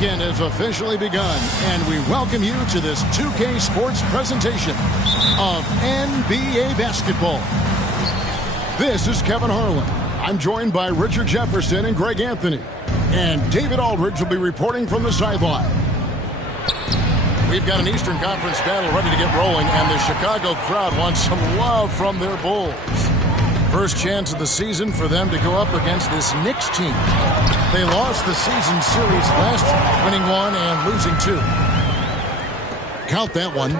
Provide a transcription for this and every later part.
weekend has officially begun, and we welcome you to this 2K Sports presentation of NBA basketball. This is Kevin Harlan. I'm joined by Richard Jefferson and Greg Anthony, and David Aldridge will be reporting from the sideline. We've got an Eastern Conference battle ready to get rolling, and the Chicago crowd wants some love from their Bulls. First chance of the season for them to go up against this Knicks team. They lost the season series last year, winning 1 and losing 2. Count that one.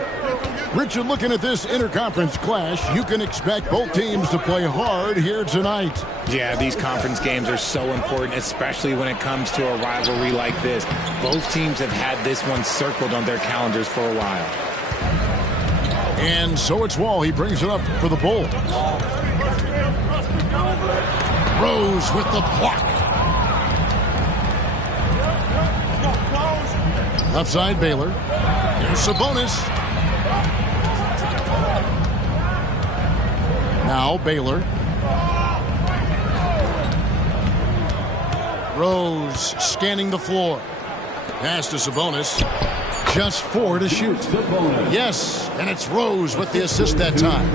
Richard, looking at this interconference clash, you can expect both teams to play hard here tonight. Yeah, these conference games are so important, especially when it comes to a rivalry like this. Both teams have had this one circled on their calendars for a while. And so it's Wall. He brings it up for the Bulls. Rose with the block. Left side, Baylor. Here's Sabonis. Now Baylor. Rose scanning the floor. Pass to Sabonis. Just 4 to shoot. Yes, and it's Rose with the assist that time.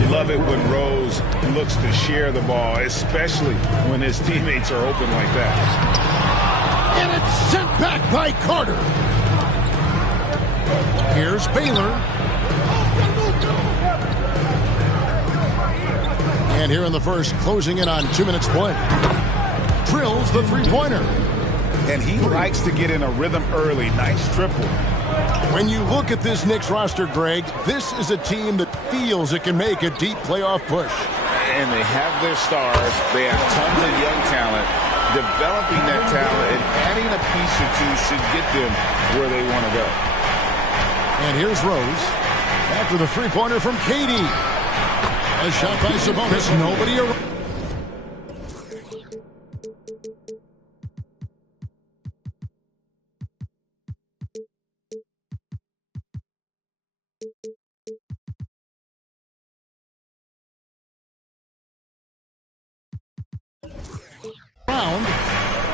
You love it when Rose looks to share the ball, especially when his teammates are open like that. And it's sent back by Carter. Here's Baylor. And here in the first, closing in on 2 minutes play. Drills the three-pointer. And he likes to get in a rhythm early. Nice triple. When you look at this Knicks roster, Greg, this is a team that feels it can make a deep playoff push. And they have their stars. They have tons of young talent. Developing that talent and adding a piece or two should get them where they want to go. And here's Rose. After the three-pointer from KD. A shot by Sabonis. Nobody around.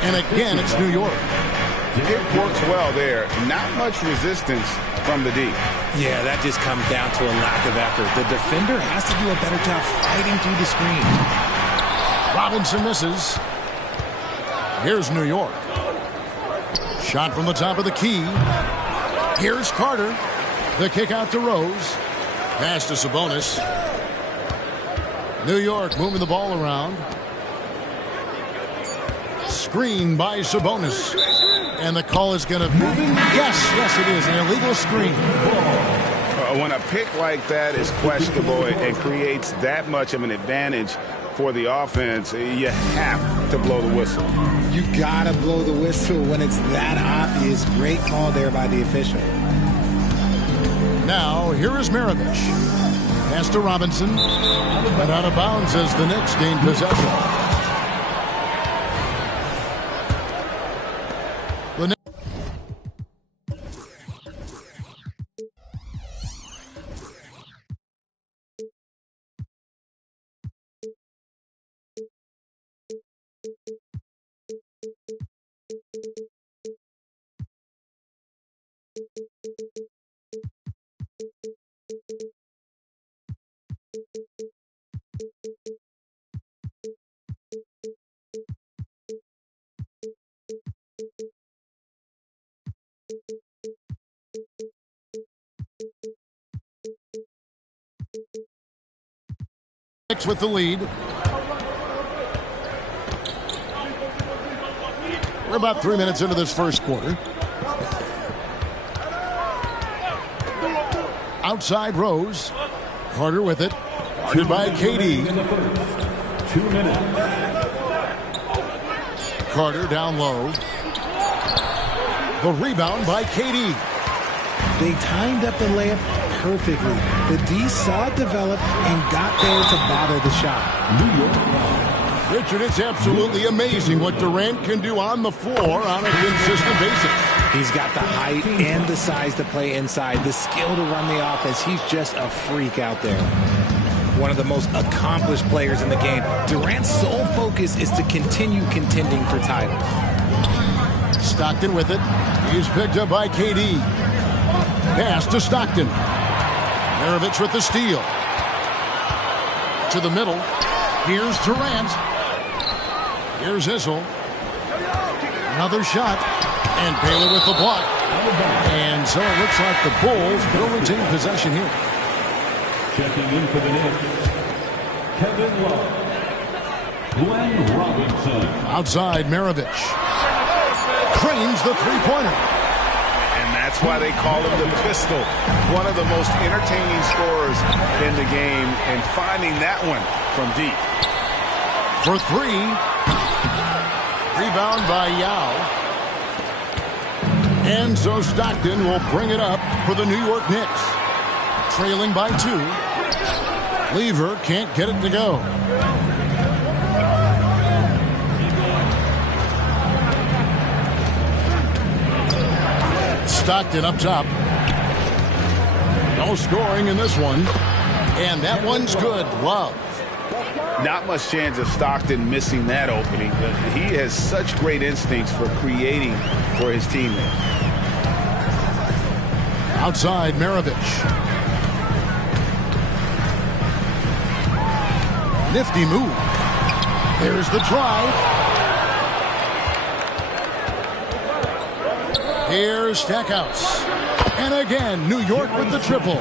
And again, it's New York. It works well there. Not much resistance from the D. Yeah, that just comes down to a lack of effort. The defender has to do a better job fighting through the screen. Robinson misses. Here's New York. Shot from the top of the key. Here's Carter. The kick out to Rose. Pass to Sabonis. New York moving the ball around. Screen by Sabonis. And the call is going to be... Yes, it is. An illegal screen. When a pick like that is questionable and creates that much of an advantage for the offense, you have to blow the whistle. You got to blow the whistle when it's that obvious. Great call there by the official. Now, here is Maravich. Pass to Robinson. But out of bounds as the Knicks gain possession. With the lead. We're about 3 minutes into this first quarter. Outside Rose. Carter with it. Guarded by KD. 2 minutes. Carter down low. The rebound by KD. They timed up the layup perfectly. The D saw it develop and got there to bother the shot. Richard, it's absolutely amazing what Durant can do on the floor on a consistent basis. He's got the height and the size to play inside, the skill to run the offense. He's just a freak out there. One of the most accomplished players in the game. Durant's sole focus is to continue contending for titles. Stockton with it. He's picked up by KD. Pass to Stockton. Maravich with the steal. To the middle. Here's Durant. Here's Issel. Another shot. And Baylor with the block. And so it looks like the Bulls will retain possession here. Checking in for the Knicks, Kevin Love. Glenn Robinson. Outside, Maravich. Cranes the three-pointer. And that's why they call him the Pistol. One of the most entertaining scorers in the game. And finding that one from deep. For three. Rebound by Yao. And so Stockton will bring it up for the New York Knicks. Trailing by 2. Lever can't get it to go. Stockton up top. No scoring in this one. And that one's good. Love. Not much chance of Stockton missing that opening. But he has such great instincts for creating for his teammates. Outside, Maravich. Nifty move. There's the drive. Here's Stackhouse. And again, New York with the triple.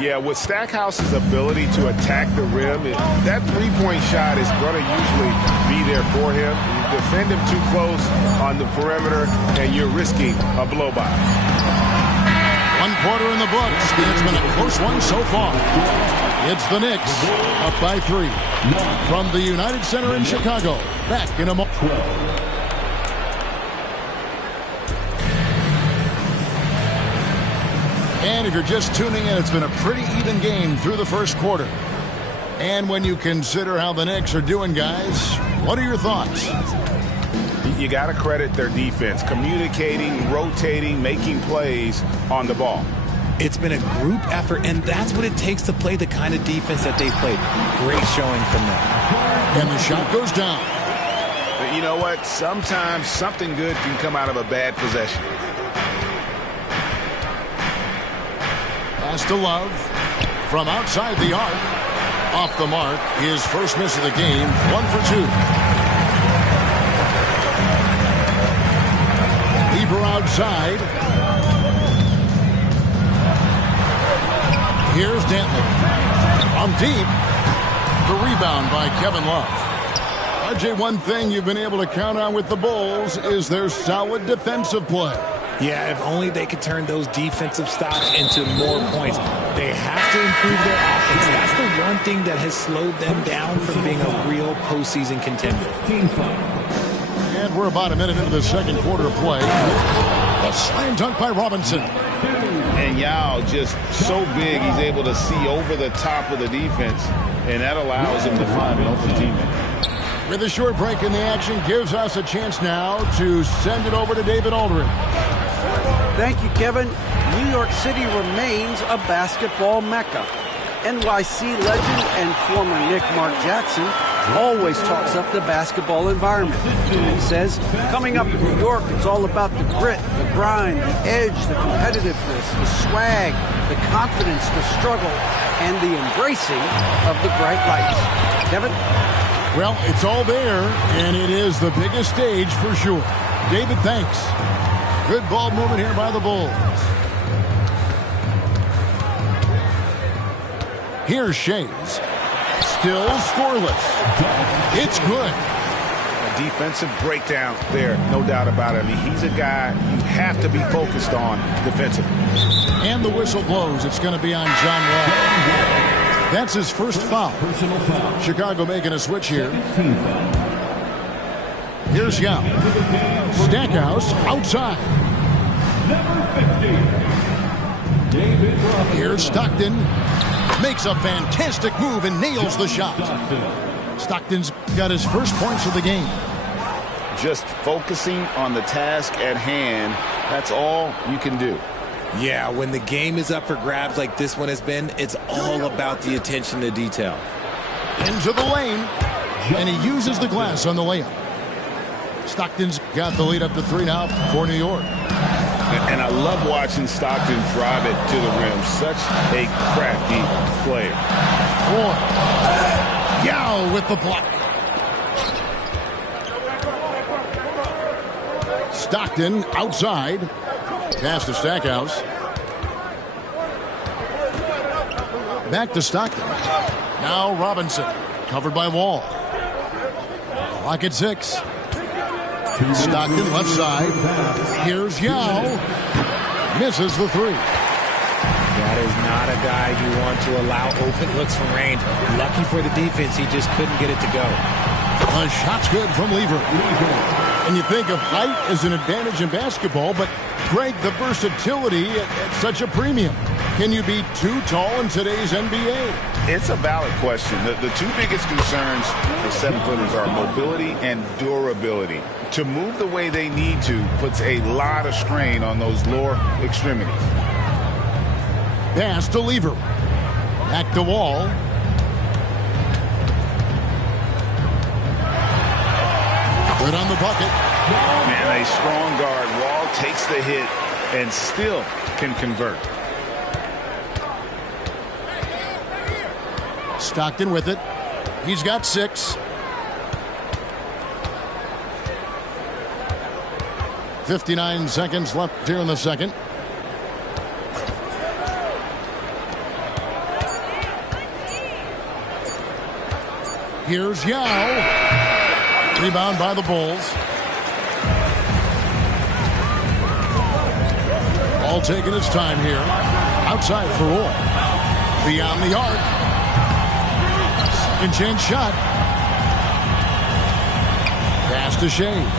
Yeah, with Stackhouse's ability to attack the rim, that three-point shot is going to usually be there for him. You defend him too close on the perimeter, and you're risking a blow-by. 1 quarter in the books. It's been a close one so far. It's the Knicks up by 3 from the United Center in Chicago. Back in a moment. And if you're just tuning in, it's been a pretty even game through the first quarter. And when you consider how the Knicks are doing, guys, what are your thoughts? You got to credit their defense, communicating, rotating, making plays on the ball. It's been a group effort, and that's what it takes to play the kind of defense that they've played. Great showing from them. And the shot goes down. But you know what? Sometimes something good can come out of a bad possession. Pass to Love from outside the arc. Off the mark, his first miss of the game, 1 for 2. Lever outside. Here's Dantley. From deep. The rebound by Kevin Love. RJ, one thing you've been able to count on with the Bulls is their solid defensive play. Yeah, if only they could turn those defensive stops into more points. They have to improve their offense. That's the one thing that has slowed them down from being a real postseason contender. And we're about a minute into the second quarter of play. A slam dunk by Robinson. And Yao just so big, he's able to see over the top of the defense, and that allows him to find an open teammate. With a short break in the action, gives us a chance now to send it over to David Aldridge. Thank you, Kevin. New York City remains a basketball mecca. NYC legend and former Knick Mark Jackson always talks up the basketball environment. He says, coming up in New York, it's all about the grit, the grind, the edge, the competitiveness, the swag, the confidence, the struggle, and the embracing of the bright lights. Kevin? Well, it's all there, and it is the biggest stage for sure. David, thanks. Good ball movement here by the Bulls. Here's Shays. Still scoreless. It's good. A defensive breakdown there, no doubt about it. I mean, he's a guy you have to be focused on defensively. And the whistle blows. It's going to be on John Wall. That's his first foul. Chicago making a switch here. Here's Yao. Stackhouse outside. Here's Stockton. Makes a fantastic move and nails the shot. Stockton's got his first points of the game. Just focusing on the task at hand, that's all you can do. Yeah, when the game is up for grabs like this one has been, it's all about the attention to detail. Into the lane, and he uses the glass on the layup. Stockton's got the lead up to 3 now for New York. And I love watching Stockton drive it to the rim. Such a crafty player. Yao with the block. Stockton outside. Pass to Stackhouse. Back to Stockton. Now Robinson. Covered by Wall. Clock at 6. Stockton left side. Here's Yao. Misses the 3. That is not a guy you want to allow open looks from range. Lucky for the defense, he just couldn't get it to go. The shot's good from Lever. And you think of height as an advantage in basketball, but Greg, the versatility at such a premium. Can you be too tall in today's NBA? It's a valid question. The two biggest concerns for 7-footers are mobility and durability. To move the way they need to puts a lot of strain on those lower extremities. Pass to Lever. Back to Wall. Good on the bucket. Man, a strong guard. Wall takes the hit and still can convert. Stockton with it. He's got 6. 59 seconds left here in the second. Here's Yao. Rebound by the Bulls. All taking its time here. Outside for Roy. Beyond the arc. Second chance shot. Pass to Shades.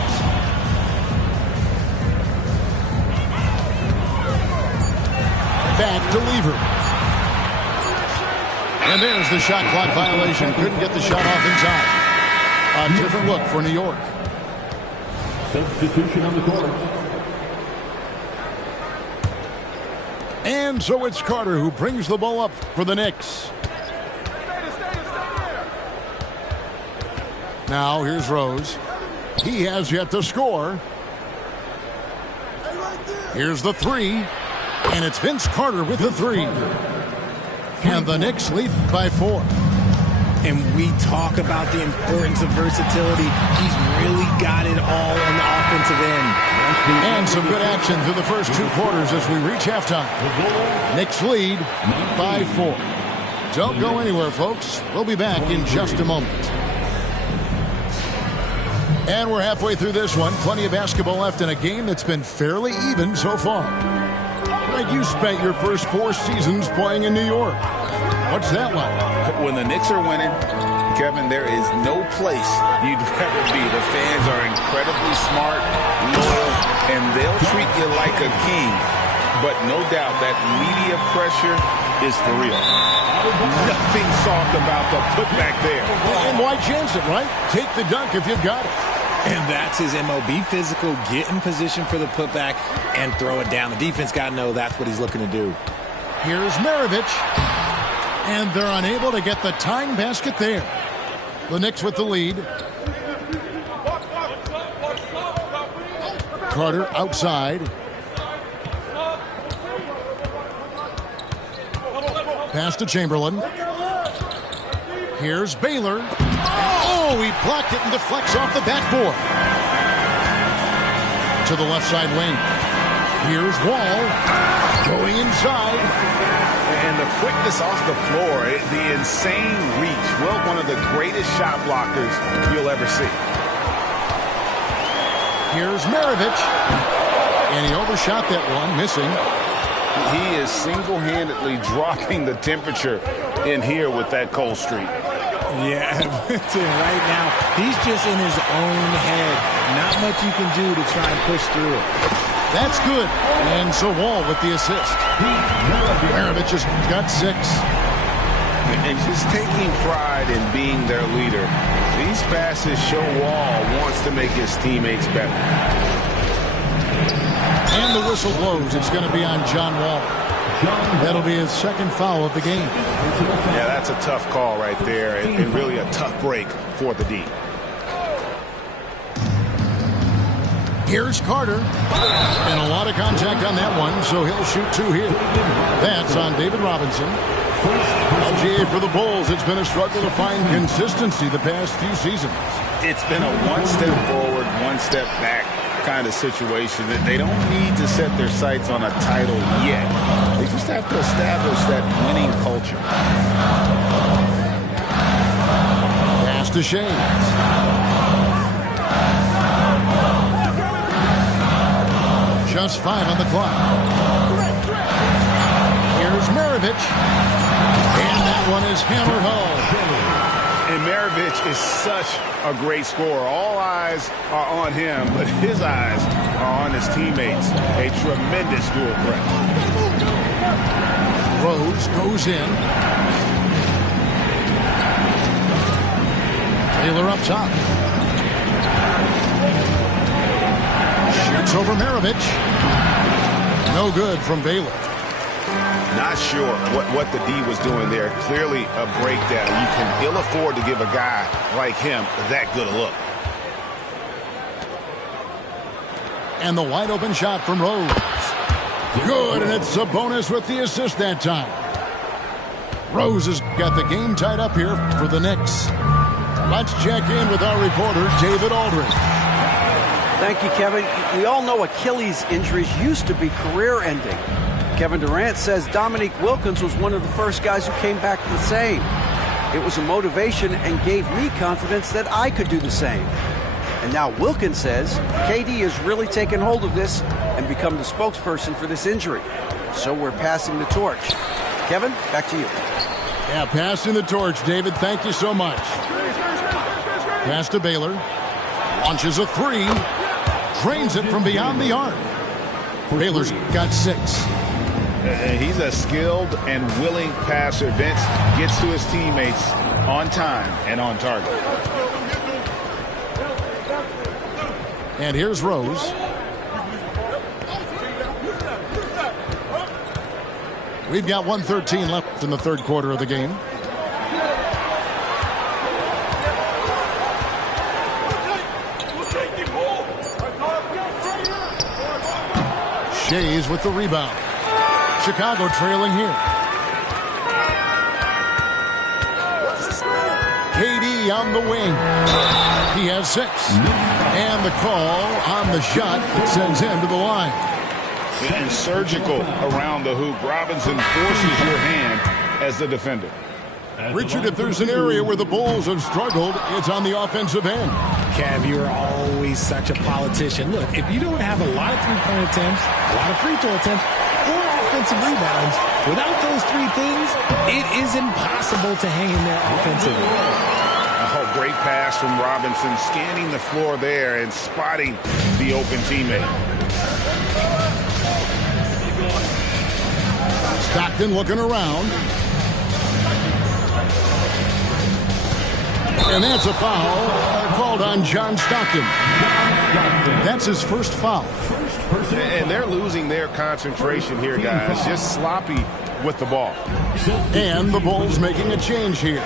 Back to Lever. And there's the shot clock violation. Couldn't get the shot off in time. A different look for New York. Substitution on the court. And so it's Carter who brings the ball up for the Knicks. Now here's Rose. He has yet to score. Here's the 3. And it's Vince Carter with the 3. And the Knicks lead by 4. And we talk about the importance of versatility. He's really got it all on the offensive end. And some good action through the first 2 quarters as we reach halftime. Knicks lead by 4. Don't go anywhere, folks. We'll be back in just a moment. And we're halfway through this one. Plenty of basketball left in a game that's been fairly even so far. Greg, you spent your first 4 seasons playing in New York. What's that like? When the Knicks are winning, Kevin, there is no place you'd rather be. The fans are incredibly smart, loyal, and they'll treat you like a king. But no doubt that media pressure is for real. Nothing soft about the putback there. And why chance it, right? Take the dunk if you've got it. And that's his MO. Be physical, get in position for the putback, and throw it down. The defense got to know that's what he's looking to do. Here's Maravich. And they're unable to get the tying basket there. The Knicks with the lead. Carter outside. Pass to Chamberlain. Here's Baylor. Oh, he blocked it and deflects off the backboard. To the left side wing. Here's Wall. Going inside. And the quickness off the floor, the insane reach. Well, one of the greatest shot blockers you'll ever see. Here's Maravich. And he overshot that one, missing. He is single-handedly dropping the temperature in here with that cold streak. Yeah, right now, he's just in his own head. Not much you can do to try and push through it. That's good. And so Wall with the assist. Maravich has got 6. And just taking pride in being their leader. These passes show Wall wants to make his teammates better. And the whistle blows. It's going to be on John Wall. That'll be his second foul of the game. Yeah, that's a tough call right there, and really a tough break for the D. Here's Carter. And a lot of contact on that one, so he'll shoot 2 here. That's on David Robinson. LGA for the Bulls. It's been a struggle to find consistency the past few seasons. It's been a one step forward, one step back kind of situation that they don't need to set their sights on a title yet. They just have to establish that winning culture. Pass to Shades. Just 5 on the clock. Here's Maravich. And that one is hammered home. And Maravich is such a great scorer. All eyes are on him, but his eyes are on his teammates. A tremendous dual threat. Rose goes in. Taylor up top. Shoots over Maravich. No good from Baylor. Not sure what the D was doing there. Clearly a breakdown. You can ill afford to give a guy like him that good a look. And the wide open shot from Rose. Good, and it's Sabonis with the assist that time. Rose has got the game tied up here for the Knicks. Let's check in with our reporter, David Aldridge. Thank you, Kevin. We all know Achilles injuries used to be career-ending. Kevin Durant says Dominique Wilkins was one of the first guys who came back the same. It was a motivation and gave me confidence that I could do the same. And now Wilkins says KD has really taken hold of this and become the spokesperson for this injury. So we're passing the torch. Kevin, back to you. Yeah, passing the torch, David. Thank you so much. Pass to Baylor. Launches a 3. Drains it from beyond the arc. Baylor's got 6. He's a skilled and willing passer. Vince gets to his teammates on time and on target. And here's Rose. We've got 1:13 left in the third quarter of the game. Shays with the rebound. Chicago trailing here. KD on the wing. He has 6. And the call on the shot that sends him to the line. And surgical around the hoop. Robinson forces your hand as the defender. Richard, if there's an area where the Bulls have struggled, it's on the offensive end. Cav, you're always such a politician. Look, if you don't have a lot of three-point attempts, a lot of free throw attempts, or offensive rebounds, without those 3 things, it is impossible to hang in there offensively. Oh, great pass from Robinson, scanning the floor there and spotting the open teammate. Stockton looking around. And that's a foul called on John Stockton. That's his first foul. And they're losing their concentration here, guys. Just sloppy with the ball. And the Bulls making a change here.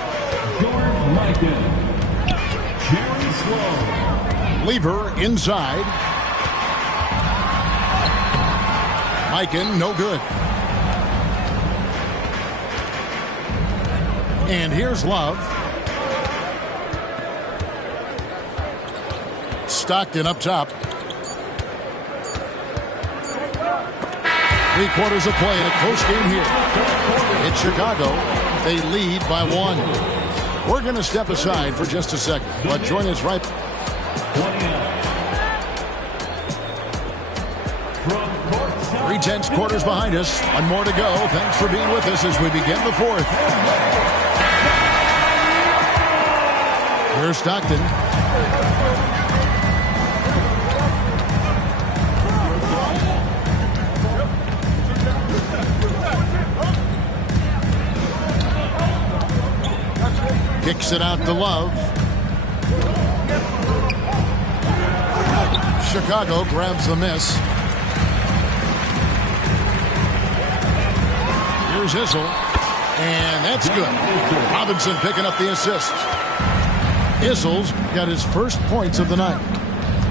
Lever inside. Mikan, no good. And here's Love. Stockton up top. 3 quarters of play in a close game here. It's Chicago. They lead by 1. We're going to step aside for just a second, but join us right. 3/10 quarters behind us. 1 more to go. Thanks for being with us as we begin the 4th. Here's Stockton. Kicks it out to Love. Chicago grabs the miss. Here's Issel. And that's good. Robinson picking up the assist. Issel's got his first points of the night.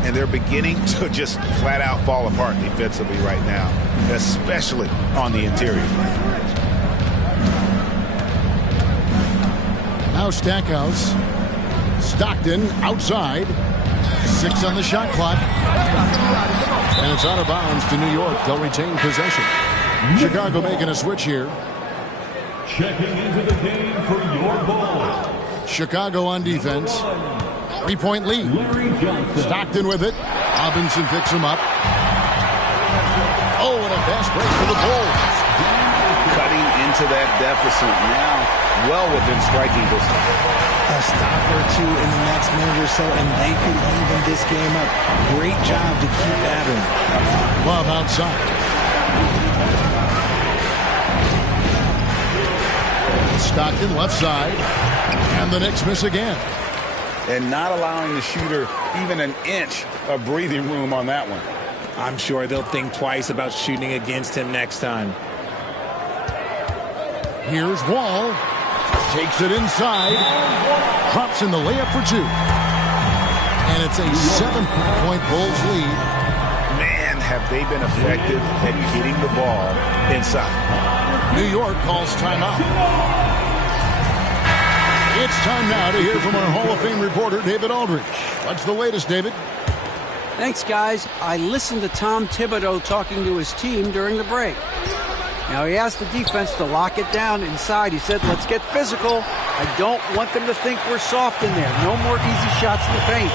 and they're beginning to just flat out fall apart defensively right now, especially on the interior. Now Stackhouse. Stockton outside. 6 on the shot clock. And it's out of bounds to New York. They'll retain possession. Chicago making a switch here. Checking into the game for your ball. Chicago on defense. 3-point lead. Stockton with it. Robinson picks him up. Oh, and a fast break for the Bulls. Cutting into that deficit now, well within striking distance. A stop or two in the next minute or so, and they could even this game up. Great job to keep battering. Love outside. Stockton left side. And the Knicks miss again. And not allowing the shooter even an inch of breathing room on that one. I'm sure they'll think twice about shooting against him next time. Here's Wall. Takes it inside. Drops in the layup for 2. And it's a 7-point Bulls lead. Man, have they been effective at getting the ball inside. New York calls timeout. It's time now to hear from our Hall of Fame reporter, David Aldridge. What's the latest, David? Thanks, guys. I listened to Tom Thibodeau talking to his team during the break. Now, he asked the defense to lock it down inside. He said, let's get physical. I don't want them to think we're soft in there. No more easy shots in the paint.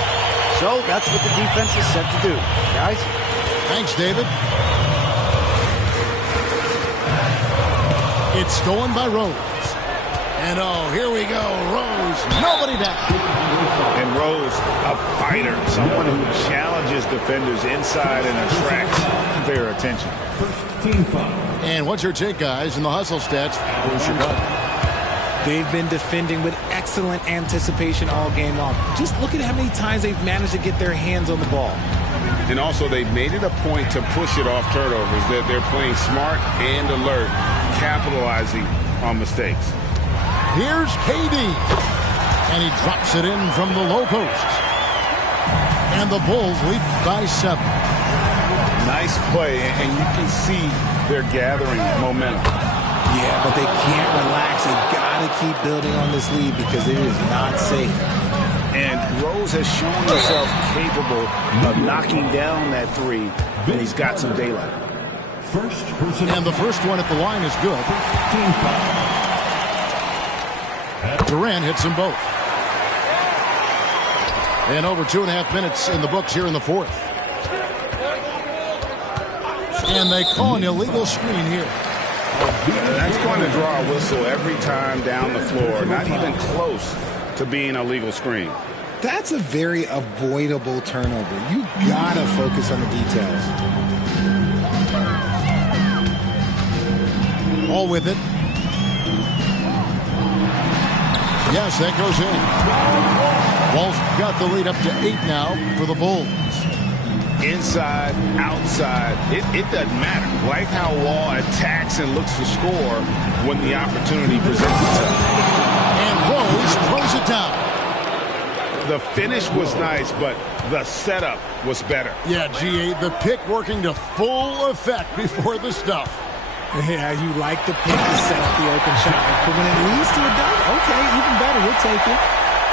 So that's what the defense is set to do. Guys? Thanks, David. It's stolen by Rose. And oh, here we go. Rose, nobody back. And Rose, a fighter, someone who challenges defenders inside and attracts their attention. First team foul. And what's your take, guys, in the hustle stats for Chicago? They've been defending with excellent anticipation all game long. Just look at how many times they've managed to get their hands on the ball. And also, they've made it a point to push it off turnovers. They're playing smart and alert, capitalizing on mistakes. Here's KD. And he drops it in from the low post. And the Bulls lead by 7. Nice play, and you can see they're gathering momentum. Yeah, but they can't relax. They've got to keep building on this lead because it is not safe. And Rose has shown himself capable of knocking down that 3, and he's got some daylight. And the first one at the line is good. Durant hits them both. And over 2.5 minutes in the books here in the 4th. And they call an illegal screen here. That's going to draw a whistle every time down the floor. Not even close to being a legal screen. That's a very avoidable turnover. You got to focus on the details. All with it. Yes, that goes in. Wall's got the lead up to 8 now for the Bulls. Inside, outside, it doesn't matter. Like how Wall attacks and looks to score when the opportunity presents itself. And Rose throws it down. The finish was nice, but the setup was better. Yeah, GA, the pick working to full effect before the stuff. Yeah, you like the pick to set up the open shot. But when it leads to a dunk, okay, even better, we'll take it.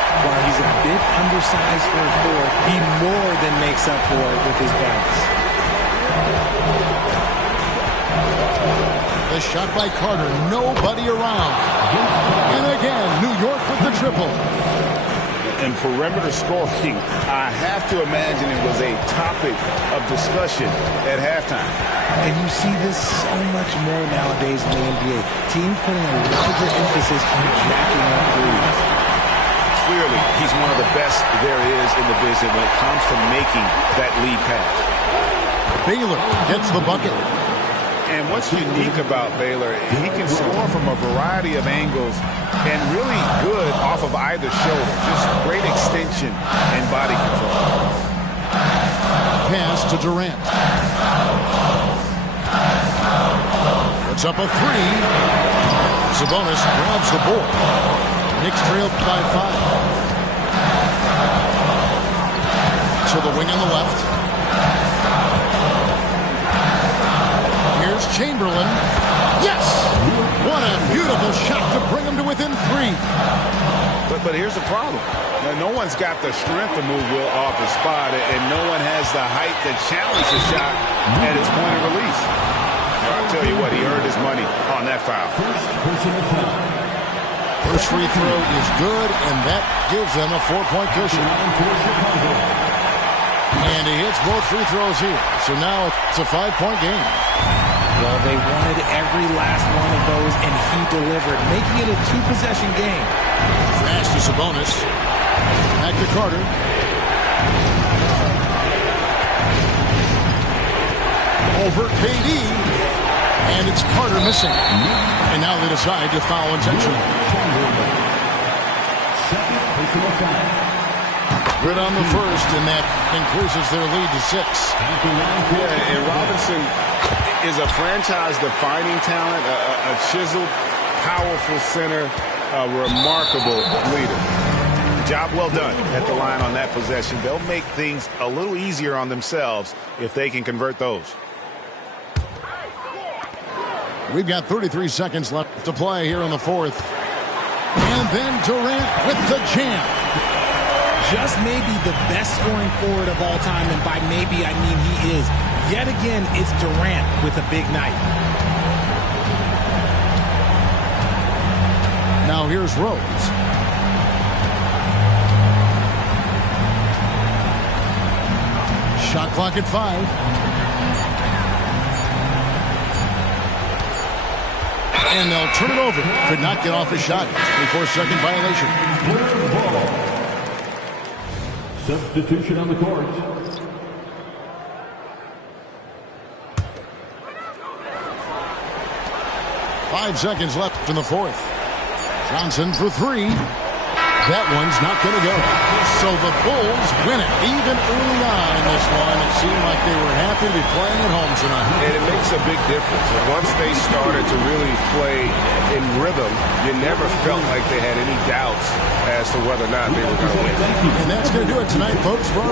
While he's a bit undersized for a 4th, he more than makes up for it with his bounce. The shot by Carter, nobody around. And again, New York with the triple. And perimeter scoring, I have to imagine it was a topic of discussion at halftime. And you see this so much more nowadays in the NBA. Teams putting a larger emphasis on jacking up threes. Clearly, he's one of the best there is in the business when it comes to making that lead pass. Baylor gets the bucket. And what's unique about Baylor, he can score from a variety of angles and really good off of either shoulder. Just great extension and body control. Pass to Durant. Puts up a 3. Sabonis grabs the board. Knicks trailed by 5. to the wing on the left. Here's Chamberlain. Yes! What a beautiful shot to bring him to within 3. But here's the problem. Now, no one's got the strength to move Will off his spot, and no one has the height to challenge the shot at its point of release. I'll tell you what, he earned his money on that foul. First free throw is good, and that gives them a 4-point cushion. And he hits both free throws here. So now it's a 5-point game. Well, they wanted every last one of those, and he delivered, making it a 2-possession game. Pass to Sabonis. Back to Carter. Over KD. And it's Carter missing. And now they decide to foul intentionally. Good on the first, and that increases their lead to 6. Yeah, and Robinson is a franchise-defining talent, a chiseled, powerful center, a remarkable leader. Job well done at the line on that possession. They'll make things a little easier on themselves if they can convert those. We've got 33 seconds left to play here in the fourth. And then Durant with the jam. Just maybe the best scoring forward of all time, and by maybe I mean he is. Yet again, it's Durant with a big night. Now here's Rose. Shot clock at 5. And they'll turn it over. Could not get off a shot. 24-second violation. Substitution on the court. Five seconds left in the fourth. Johnson for 3. That one's not going to go. So the Bulls win it. Even early on in this one, it seemed like they were happy to be playing at home tonight. And it makes a big difference. Once they started to really play in rhythm, you never felt like they had any doubts as to whether or not they were going to win. And that's going to do it tonight, folks. For